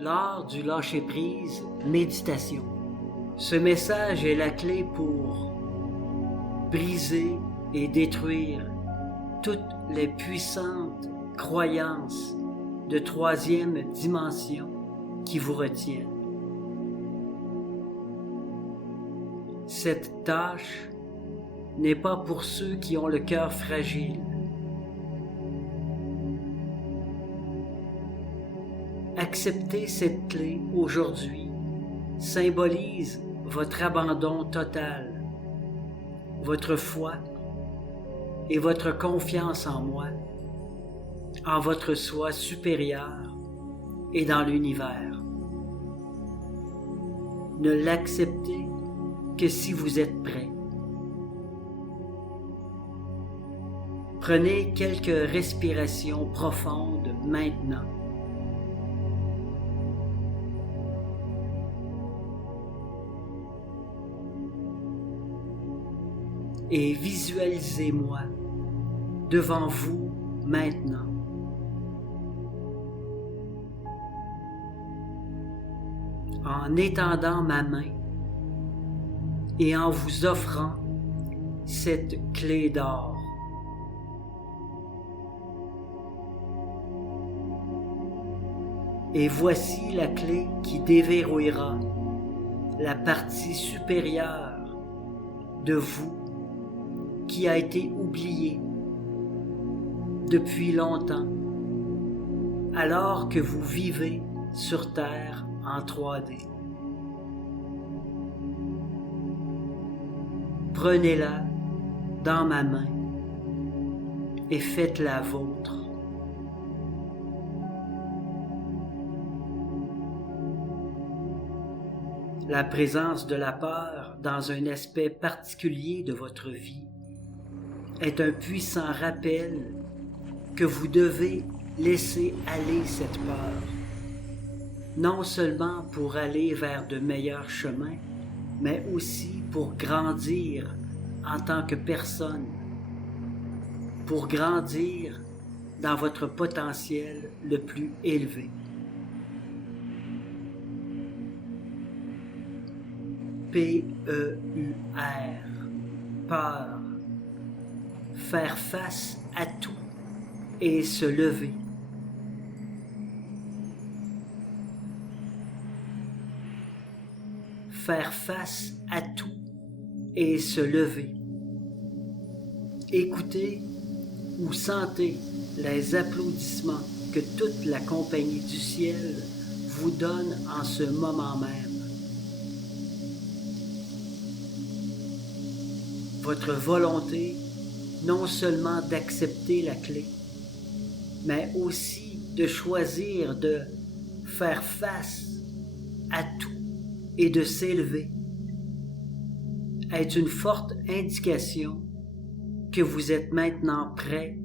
L'art du lâcher-prise, méditation. Ce message est la clé pour briser et détruire toutes les puissantes croyances de troisième dimension qui vous retiennent. Cette tâche n'est pas pour ceux qui ont le cœur fragile. Accepter cette clé aujourd'hui symbolise votre abandon total, votre foi et votre confiance en moi, en votre soi supérieur et dans l'univers. Ne l'acceptez que si vous êtes prêt. Prenez quelques respirations profondes maintenant. Et visualisez-moi devant vous maintenant. En étendant ma main et en vous offrant cette clé d'or. Et voici la clé qui déverrouillera la partie supérieure de vous qui a été oublié depuis longtemps, alors que vous vivez sur Terre en 3D. Prenez-la dans ma main et faites-la vôtre. La présence de la peur dans un aspect particulier de votre vie est un puissant rappel que vous devez laisser aller cette peur, non seulement pour aller vers de meilleurs chemins, mais aussi pour grandir en tant que personne, pour grandir dans votre potentiel le plus élevé. P-E-U-R, peur. Faire face à tout et se lever. Faire face à tout et se lever. Écoutez ou sentez les applaudissements que toute la compagnie du ciel vous donne en ce moment même. Votre volonté non seulement d'accepter la clé, mais aussi de choisir de faire face à tout et de s'élever, est une forte indication que vous êtes maintenant prêt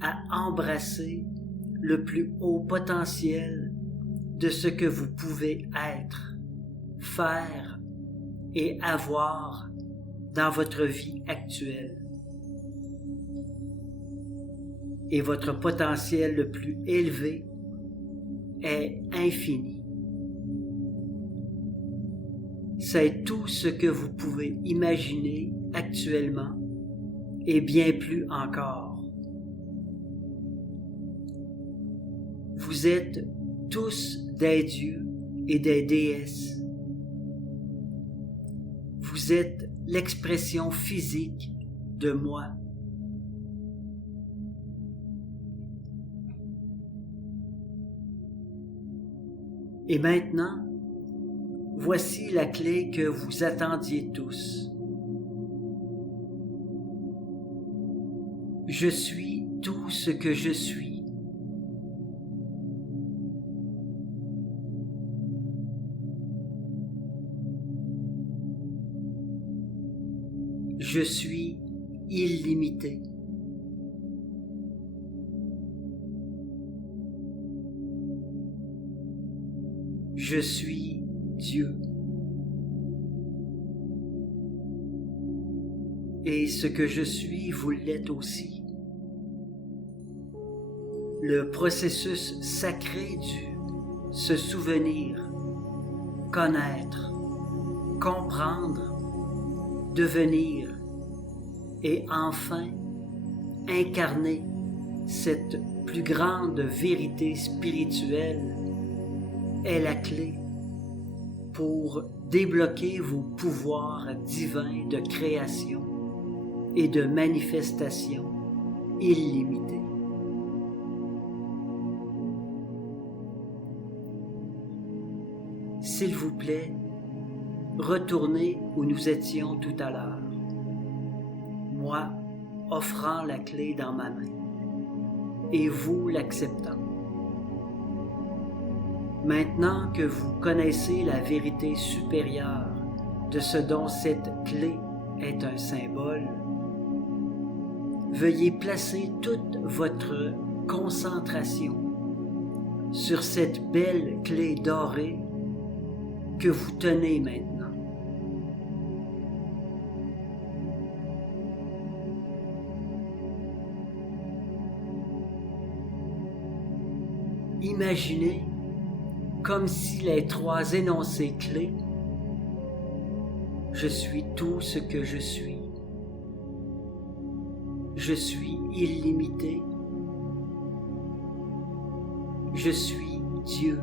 à embrasser le plus haut potentiel de ce que vous pouvez être, faire et avoir dans votre vie actuelle. Et votre potentiel le plus élevé est infini. C'est tout ce que vous pouvez imaginer actuellement et bien plus encore. Vous êtes tous des dieux et des déesses. Vous êtes l'expression physique de moi. Et maintenant, voici la clé que vous attendiez tous. Je suis tout ce que je suis. Je suis illimité. Je suis Dieu. Et ce que je suis, vous l'êtes aussi. Le processus sacré du se souvenir, connaître, comprendre, devenir et enfin incarner cette plus grande vérité spirituelle est la clé pour débloquer vos pouvoirs divins de création et de manifestation illimités. S'il vous plaît, retournez où nous étions tout à l'heure, moi offrant la clé dans ma main et vous l'acceptant. Maintenant que vous connaissez la vérité supérieure de ce dont cette clé est un symbole, veuillez placer toute votre concentration sur cette belle clé dorée que vous tenez maintenant. Imaginez comme si les trois énoncés clés « Je suis tout ce que je suis »,« Je suis illimité »,« Je suis Dieu »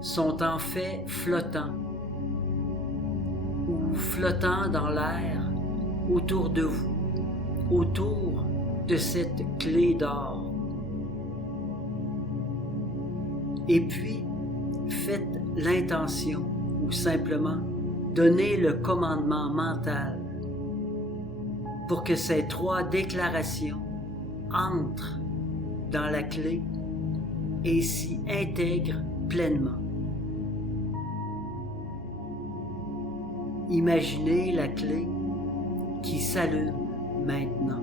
sont en fait flottants ou flottant dans l'air autour de vous, autour de cette clé d'or. Et puis, faites l'intention ou simplement donnez le commandement mental pour que ces trois déclarations entrent dans la clé et s'y intègrent pleinement. Imaginez la clé qui s'allume maintenant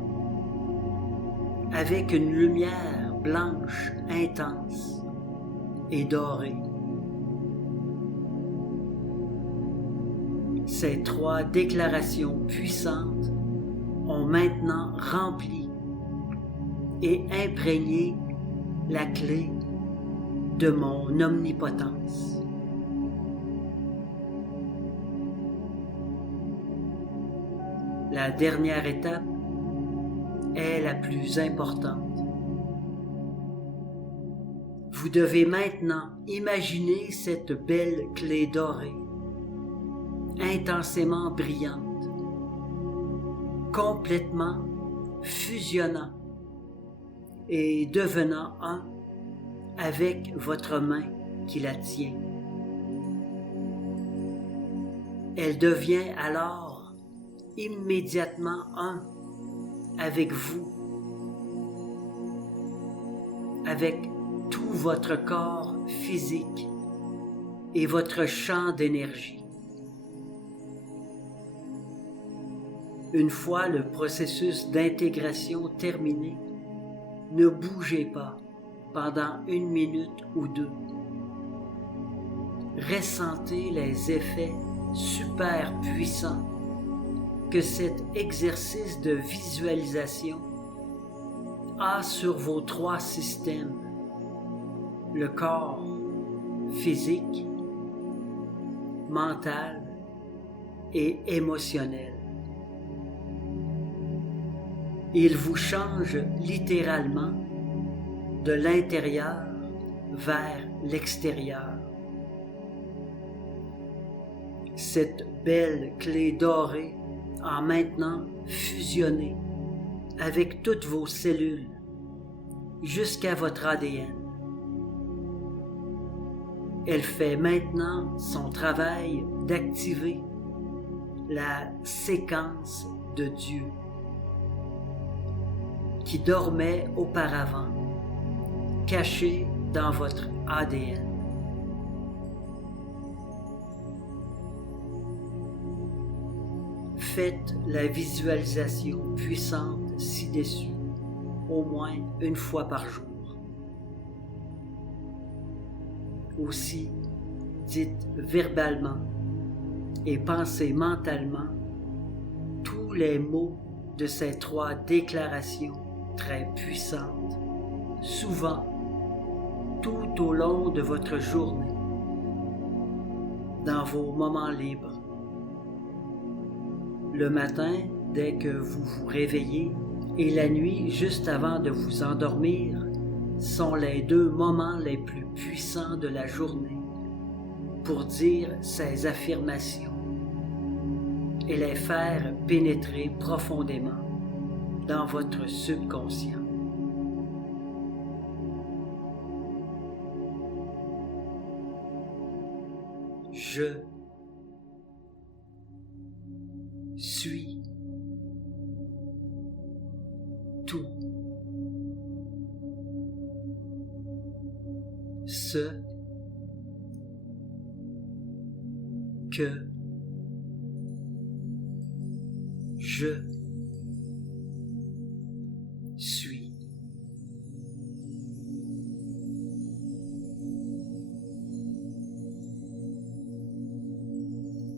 avec une lumière blanche intense et dorée. Ces trois déclarations puissantes ont maintenant rempli et imprégné la clé de mon omnipotence. La dernière étape est la plus importante. Vous devez maintenant imaginer cette belle clé dorée, intensément brillante, complètement fusionnant et devenant un avec votre main qui la tient. Elle devient alors immédiatement un avec vous, avec tout votre corps physique et votre champ d'énergie. Une fois le processus d'intégration terminé, ne bougez pas pendant 1 minute ou 2. Ressentez les effets super puissants que cet exercice de visualisation a sur vos 3 systèmes, le corps physique, mental et émotionnel. Il vous change littéralement de l'intérieur vers l'extérieur. Cette belle clé dorée a maintenant fusionné avec toutes vos cellules jusqu'à votre ADN. Elle fait maintenant son travail d'activer la séquence de Dieu qui dormait auparavant, cachée dans votre ADN. Faites la visualisation puissante ci-dessus, au moins 1 fois par jour. Aussi, dites verbalement et pensez mentalement tous les mots de ces 3 déclarations très puissantes, souvent tout au long de votre journée, dans vos moments libres. Le matin, dès que vous vous réveillez, et la nuit, juste avant de vous endormir, sont les 2 moments les plus puissants de la journée pour dire ces affirmations et les faire pénétrer profondément dans votre subconscient. Je suis tout ce que je suis.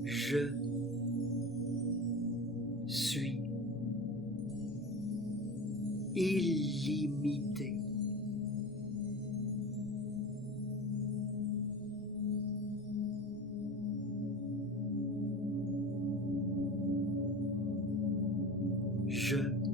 Je suis illimité. Je